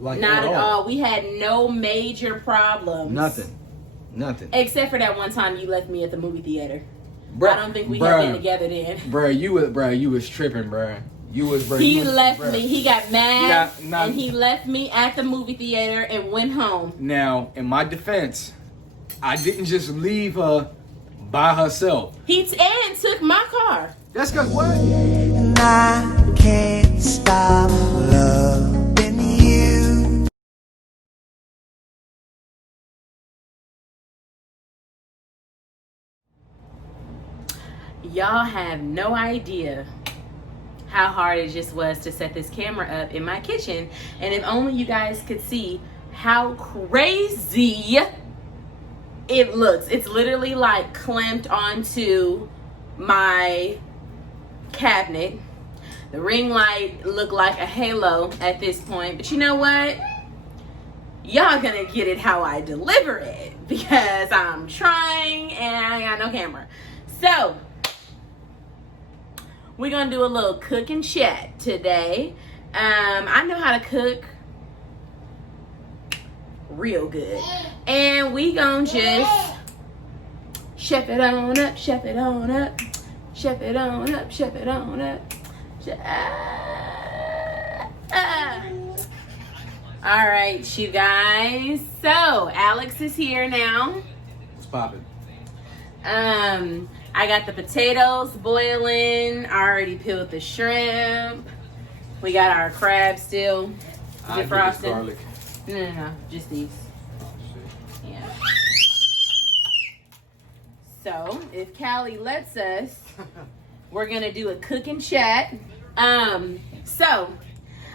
Like Not at all. We had no major problems. Nothing. Except for that one time you left me at the movie theater. Bruh, I don't think we had been together then. You was tripping, bruh. He left me. He got mad and he left me at the movie theater and went home. Now, in my defense, I didn't just leave her by herself. He took my car. That's because what? And I can't stop loving you. Y'all have no idea how hard it just was to set this camera up in my kitchen. And if only you guys could see how crazy it looks. It's literally like clamped onto my cabinet. The ring light looked like a halo at this point. But you know what? Y'all gonna get it how I deliver it because I'm trying and I got no camera. So we're gonna do a little cook and chat today. I know how to cook real good. And we gonna just chef it on up, chef it on up, chef it on up, chef it on up. All right, you guys. So Alex is here now. What's poppin'? I got the potatoes boiling. I already peeled the shrimp. We got our crabs still defrosting. Garlic. No, just these. Oh, shit. Yeah. So, if Callie lets us, we're gonna do a cook and chat. So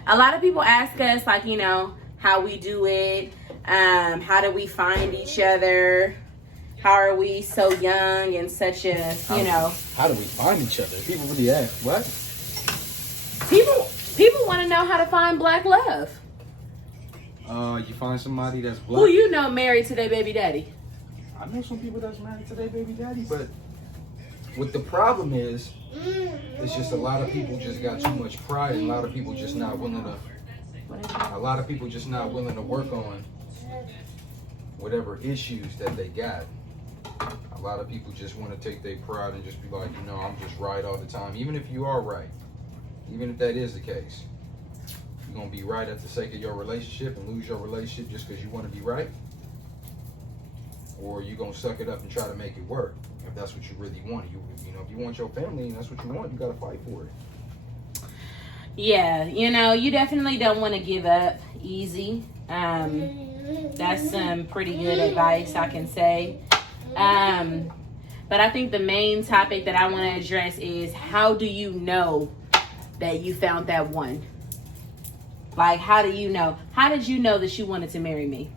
a lot of people ask us, like, you know, how we do it. How do we find each other? How are we so young and such a, you know? How do we find each other? People really ask, what? People want to know how to find black love. You find somebody that's black. Who you know married to their baby daddy? I know some people that's married to their baby daddy, but what the problem is, it's just a lot of people just got too much pride, and a lot of people just not willing to. A lot of people just not willing to work on whatever issues that they got. A lot of people just want to take their pride and just be like, you know, I'm just right all the time. Even if you are right, even if that is the case, you're going to be right at the sake of your relationship and lose your relationship just because you want to be right? Or you going to suck it up and try to make it work if that's what you really want? You know, if you want your family and that's what you want, you got to fight for it. Yeah, you know, you definitely don't want to give up easy. That's some pretty good advice, I can say. But I think the main topic that I want to address is, how do you know that you found that one? Like, how do you know? How did you know that you wanted to marry me?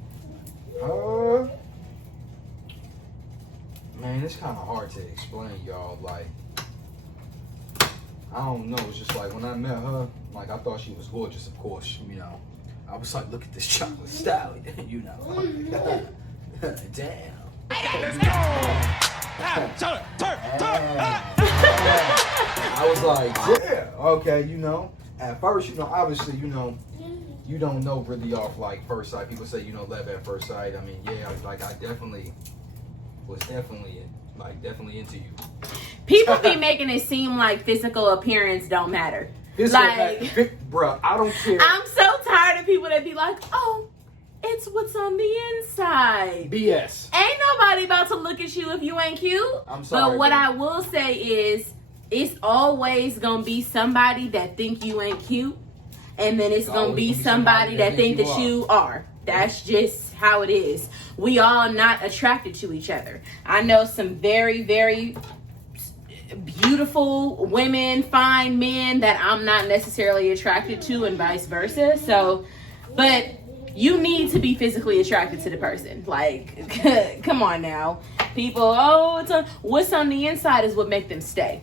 Man, it's kind of hard to explain, y'all. Like, I don't know. It's just like when I met her, like, I thought she was gorgeous, of course. You know, I was like, look at this chocolate stallion, you know. Damn. I was like, yeah, okay, you know. At first, you know, obviously, you know, you don't know really off like first sight. People say, you know, love at first sight. I mean, yeah, like I definitely was definitely into you. People be making it seem like physical appearance don't matter. Bruh, I don't care. I'm so tired of people that be like, oh, it's what's on the inside. BS. Ain't nobody about to look at you if you ain't cute. I'm sorry. But what I will say is, it's always gonna be somebody that think you ain't cute, and then it's gonna be somebody that think that you are. That's just how it is. We all not attracted to each other. I know some very, very beautiful women, fine men that I'm not necessarily attracted to, and vice versa. So, but you need to be physically attracted to the person. Like, come on now. People, what's on the inside is what make them stay.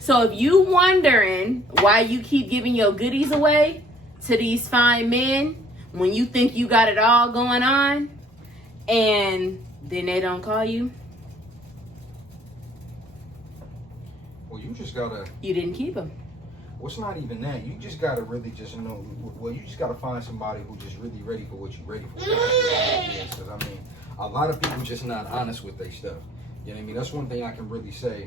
So if you wondering why you keep giving your goodies away to these fine men when you think you got it all going on, and then they don't call you, well, you just gotta. you didn't keep them. Well, it's not even that. You just gotta really just know. Well, you just gotta find somebody who just really ready for what you're ready for. Because I mean, a lot of people just not honest with their stuff. You know what I mean? That's one thing I can really say.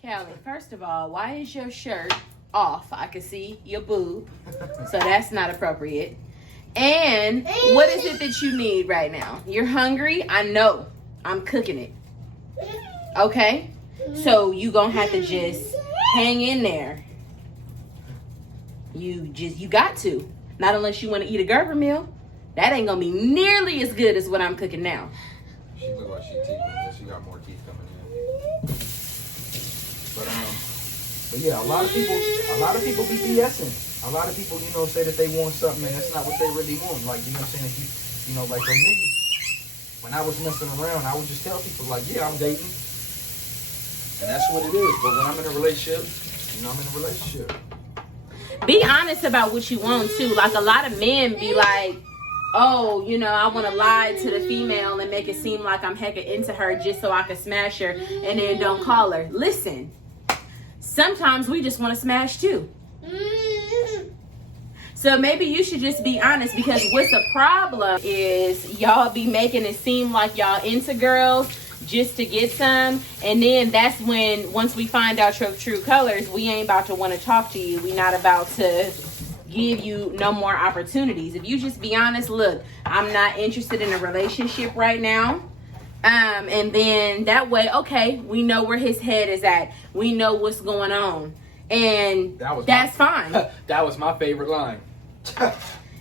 Callie, first of all, why is your shirt off? I can see your boob, so that's not appropriate. And what is it that you need right now? You're hungry? I know. I'm cooking it. Okay? So you gonna have to just hang in there. You got to. Not unless you want to eat a Gerber meal. That ain't gonna be nearly as good as what I'm cooking now. She look like she she got more teeth coming in. But yeah, a lot of people be BSing. A lot of people, say that they want something and that's not what they really want. Like, you know what I'm saying? If you like for me, when I was messing around, I would just tell people like, yeah, I'm dating. And that's what it is. But when I'm in a relationship, I'm in a relationship. Be honest about what you want too. Like, a lot of men be like, oh, I want to lie to the female and make it seem like I'm hecka into her just so I can smash her and then don't call her. Listen, sometimes we just want to smash too. So maybe you should just be honest, because what's the problem is y'all be making it seem like y'all into girls just to get some, and then that's when, once we find out your true colors, we ain't about to want to talk to you. We not about to give you no more opportunities. If you just be honest, look, I'm not interested in a relationship right now. And then that way, okay, we know where his head is at. We know what's going on. And that's fine. That was my favorite line.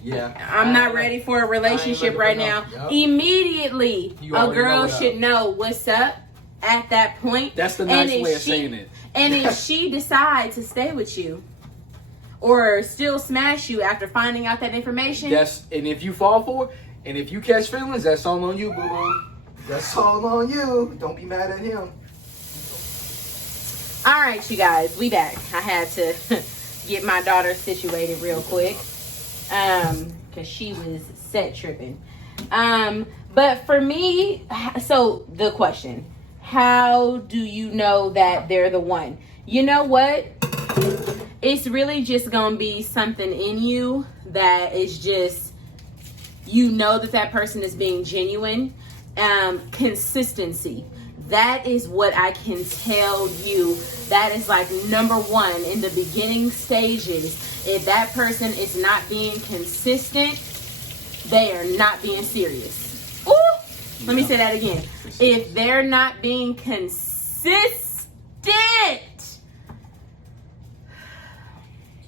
Yeah. I'm not ready for a relationship right now. Yep. Immediately, a girl should know what's up at that point. That's the nice way of saying it. And if she decides to stay with you or still smash you after finding out that information. And if you fall for it, and if you catch feelings, that's all on you, boo-boo. That's all on you. Don't be mad at him. All right, you guys, we back. I had to get my daughter situated real quick. Because she was set tripping. But for me, so the question, how do you know that they're the one? You know what? It's really just going to be something in you that is just, that person is being genuine. Consistency. That is what I can tell you. That is like number one in the beginning stages. If that person is not being consistent, they are not being serious. Ooh! Let me say that again. If they're not being consistent.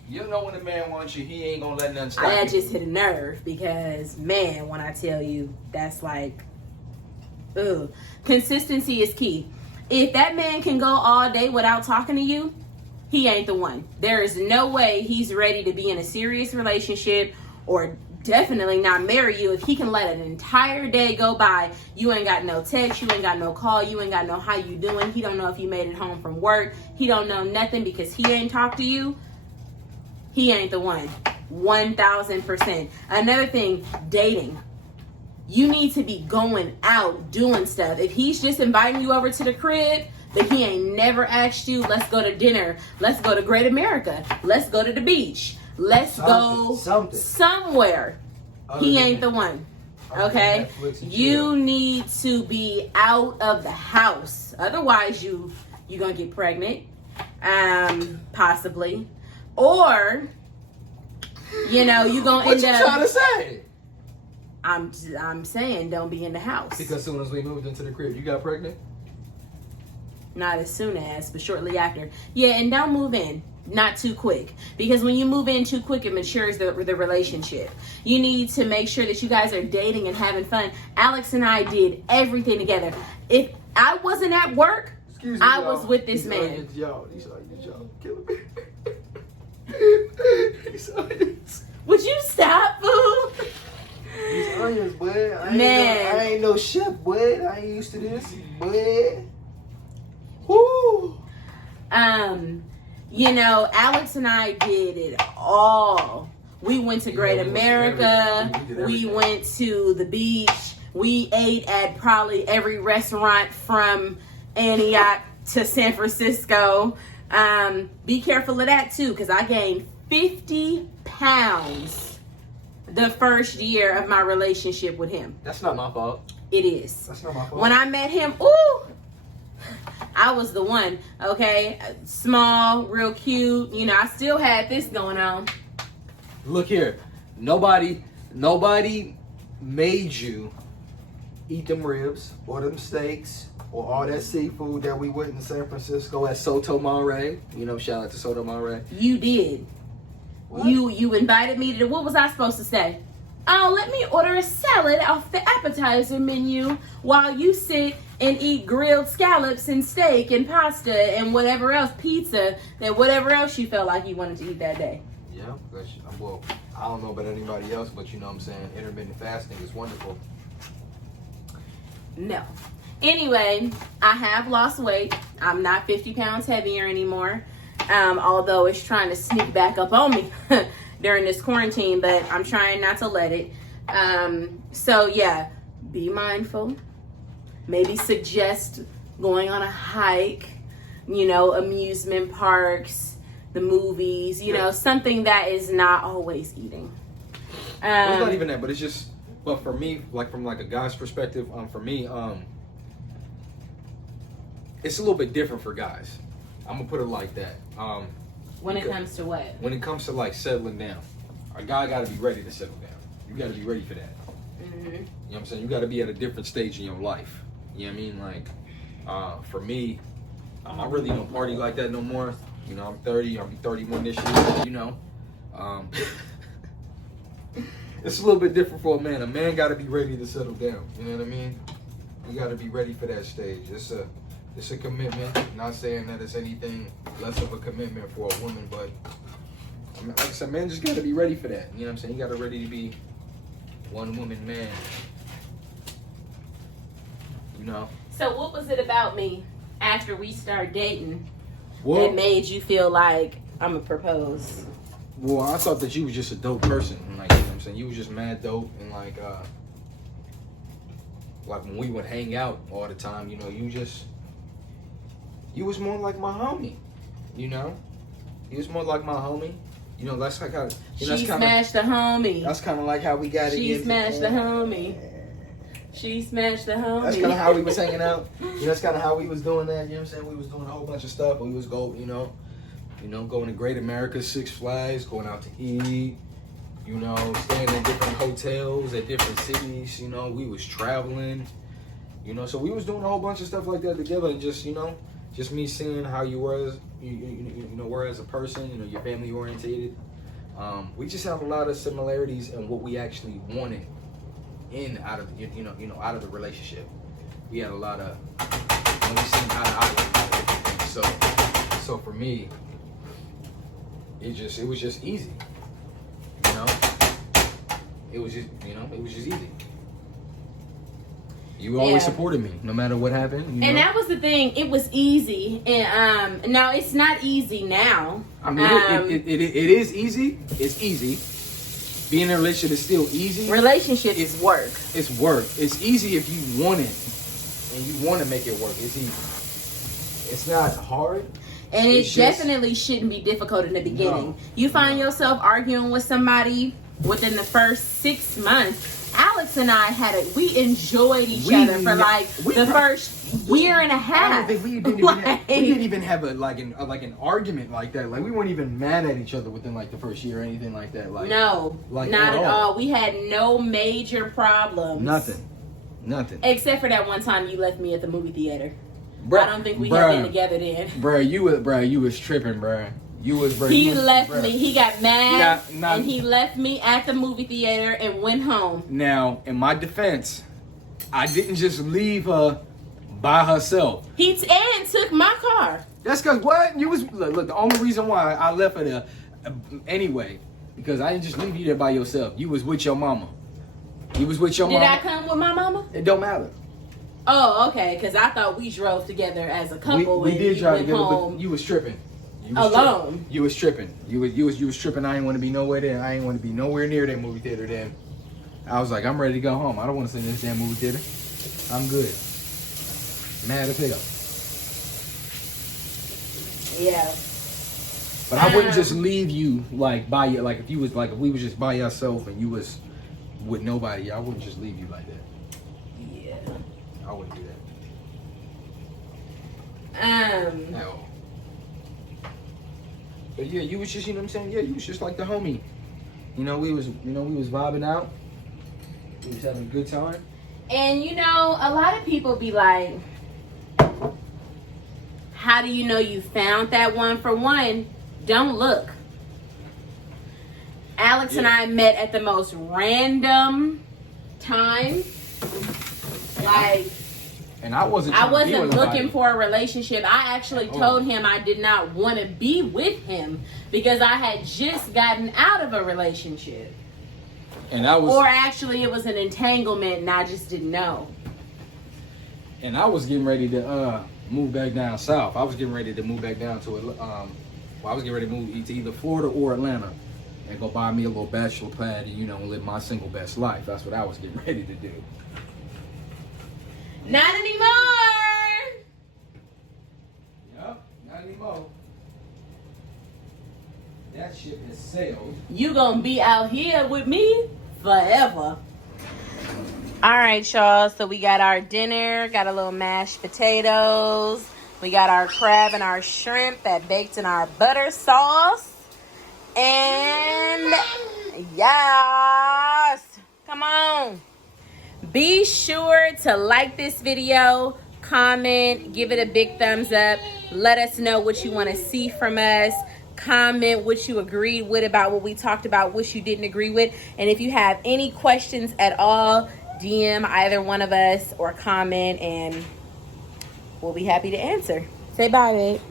You know when a man wants you, he ain't gonna let nothing stop I just hit a nerve because, man, when I tell you, that's like, ugh. Consistency is key. If that man can go all day without talking to you, he ain't the one. There is no way he's ready to be in a serious relationship, or definitely not marry you if he can let an entire day go by. You ain't got no text, you ain't got no call, you ain't got no how you doing. He don't know if you made it home from work. He don't know nothing because he ain't talked to you. He ain't the one. 1000%. Another thing, dating. You need to be going out, doing stuff. If he's just inviting you over to the crib, but he ain't never asked you, let's go to dinner, let's go to Great America, let's go to the beach, let's go somewhere. He ain't the one. Okay? You need to be out of the house. Otherwise, you're going to get pregnant, possibly. Or, you're going to end up... What you trying to say? I'm saying don't be in the house. Because as soon as we moved into the crib, you got pregnant? Not as soon as, but shortly after. Yeah, and don't move in. Not too quick. Because when you move in too quick, it matures the relationship. You need to make sure that you guys are dating and having fun. Alex and I did everything together. If I wasn't at work, I was with this man. These onions, y'all. Killing me. These onions. Would you stop, boo? These onions, boy. I ain't no chef, boy. I ain't used to this, boy. Woo. Alex and I did it all. We went to Great America. We went to the beach. We ate at probably every restaurant from Antioch to San Francisco. Be careful of that too, because I gained 50 pounds the first year of my relationship with him. That's not my fault. It is. That's not my fault. When I met him, ooh, I was the one, okay? Small, real cute. You know, I still had this going on. Look here. Nobody made you eat them ribs or them steaks or all that seafood that we went in San Francisco at Soto Monterey. You know, shout out to Soto Monterey. You did. What? You invited me to, what was I supposed to say? Oh, let me order a salad off the appetizer menu while you sit and eat grilled scallops and steak and pasta and whatever else, pizza, and whatever else you felt like you wanted to eat that day. Yeah, well, I don't know about anybody else, but you know what I'm saying, intermittent fasting is wonderful. No. Anyway, I have lost weight. I'm not 50 pounds heavier anymore. Although it's trying to sneak back up on me during this quarantine, but I'm trying not to let it. So yeah, be mindful. Maybe suggest going on a hike, you know, amusement parks, the movies, you know, something that is not always eating. Well, it's not even that, but it's just, but for me, like from like a guy's perspective, for me, it's a little bit different for guys. I'm gonna put it like that. When it comes to what? When it comes to like settling down, a guy got to be ready to settle down. You got to be ready for that. Mm-hmm. You know what I'm saying? You got to be at a different stage in your life. You know what I mean? Like, for me, I really don't party like that no more. You know, I'm 30. I'll be 31 this year. You know, it's a little bit different for a man. A man got to be ready to settle down. You know what I mean? You got to be ready for that stage. It's a commitment. Not saying that it's anything less of a commitment for a woman, but like I said, man just got to be ready for that. You know what I'm saying? You got to ready to be one woman man. You know? So what was it about me after we started dating Well, that made you feel like I'm gonna propose? well, I thought that you was just a dope person. Like, you know what I'm saying? You was just mad dope, and like when we would hang out all the time, you know, you was more like my homie, you know? He was more like my homie. You know, that's like how... You know, She smashed the homie. That's kind of like how we got it. She smashed the homie. She smashed the homie. That's kind of how we was hanging out. You know, that's kind of how we was doing that. You know what I'm saying? We was doing a whole bunch of stuff. We was going to Great America, Six Flags, going out to eat. You know, staying in different hotels at different cities. You know, we was traveling. You know, so we was doing a whole bunch of stuff like that together, and just, you know, just me seeing how you were as were as a person. You know, you're family orientated. We just have a lot of similarities in what we actually wanted out of the relationship. We had a lot of we seen eye to eye. So for me, it was just easy. You know, it was just easy. You always supported me, no matter what happened. You know? And that was the thing. It was easy, and now it's not easy now. I mean, it is easy. It's easy. Being in a relationship is still easy. Relationship is work. It's work. It's easy if you want it, and you want to make it work. It's easy. It's not hard. And it definitely shouldn't be difficult in the beginning. No. You find yourself arguing with somebody within the first 6 months. Alex and I we enjoyed each other for the first year and a half. I don't think we didn't even have an argument like that. Like, we weren't even mad at each other within like the first year or anything like that. Like, no, not at all. We had no major problems. Nothing. Except for that one time you left me at the movie theater. I don't think we had been together then. You was tripping, bruh. He left me. He got mad, and he left me at the movie theater and went home. Now, in my defense, I didn't just leave her by herself. He took my car. That's because what? You was look. The only reason why I left her there anyway, because I didn't just leave you there by yourself. You was with your mama. You was with your mama. Did I come with my mama? It don't matter. Oh, okay. Because I thought we drove together as a couple. We did drive together, but you was tripping. Alone. You was tripping. You was tripping. I didn't want to be nowhere there. I didn't want to be nowhere near that movie theater then. I was like, I'm ready to go home. I don't want to sit in this damn movie theater. I'm good. Mad as hell. Yeah. But I wouldn't just leave you like by your, like if you was like if we was just by yourself and you was with nobody, I wouldn't just leave you like that. Yeah. I wouldn't do that. No. But yeah, you was just, you know what I'm saying? Yeah, you was just like the homie. We was vibing out. We was having a good time. And a lot of people be like, how do you know you found that one? For one, don't look. Alex and I met at the most random time. Like, and I wasn't looking for a relationship. I actually told him I did not want to be with him because I had just gotten out of a relationship. And I was, or actually it was an entanglement and I just didn't know. And I was getting ready to move back down south. I was getting ready to move back down to I was getting ready to move to either Florida or Atlanta and go buy me a little bachelor pad and live my single best life. That's what I was getting ready to do. Not anymore. Yep, not anymore. That ship has sailed. You gonna be out here with me forever. All right, y'all. So we got our dinner. Got a little mashed potatoes. We got our crab and our shrimp that baked in our butter sauce. And yes, come on. Be sure to like this video, comment, give it a big thumbs up. Let us know what you want to see from us. Comment what you agreed with about what we talked about, what you didn't agree with. And if you have any questions at all, DM either one of us or comment and we'll be happy to answer. Say bye, babe.